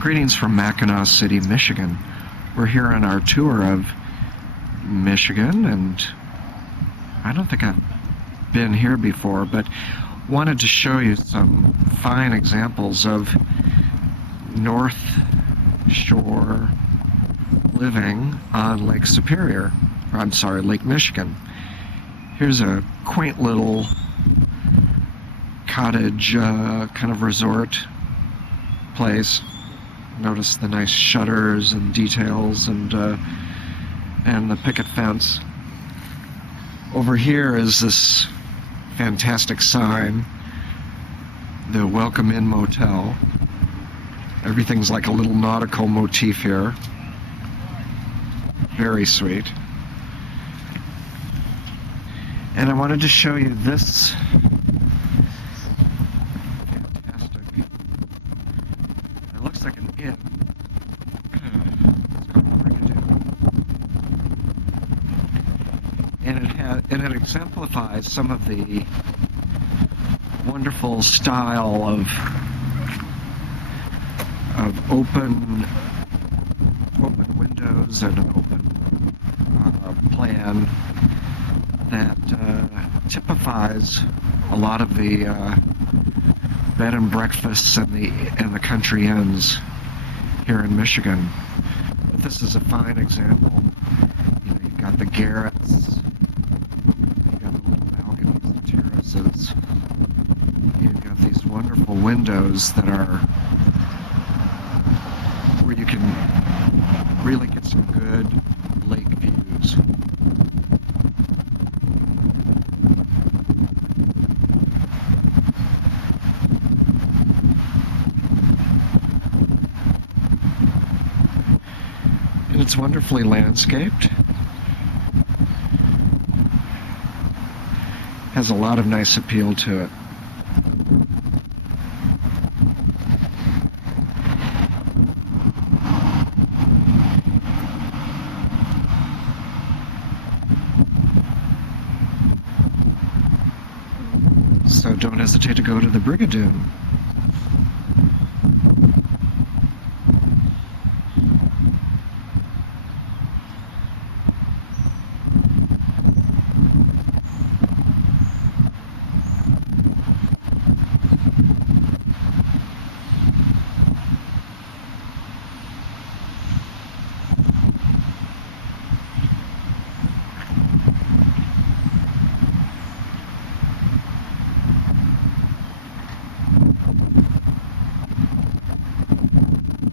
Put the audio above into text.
Greetings from Mackinac City, Michigan. We're here on our tour of Michigan, and I don't think I've been here before, but wanted to show you some fine examples of North Shore living on Lake Superior. I'm sorry, Lake Michigan. Here's a quaint little cottage kind of resort place. Notice the nice shutters and details and the picket fence. Over here is this fantastic sign, the Welcome Inn Motel. Everything's like a little nautical motif here. Very sweet. And I wanted to show you this fantastic, it looks like an inn. It's called and it exemplifies some of the wonderful style of open windows and an open plan that typifies a lot of the bed and breakfasts and the country inns here in Michigan. But this is a fine example. You know, you've got the garrets, you've got the little balconies and terraces. You've got these wonderful windows that are where you can really get some good lake views. And it's wonderfully landscaped. Has a lot of nice appeal to it. So don't hesitate to go to the Brigadoon.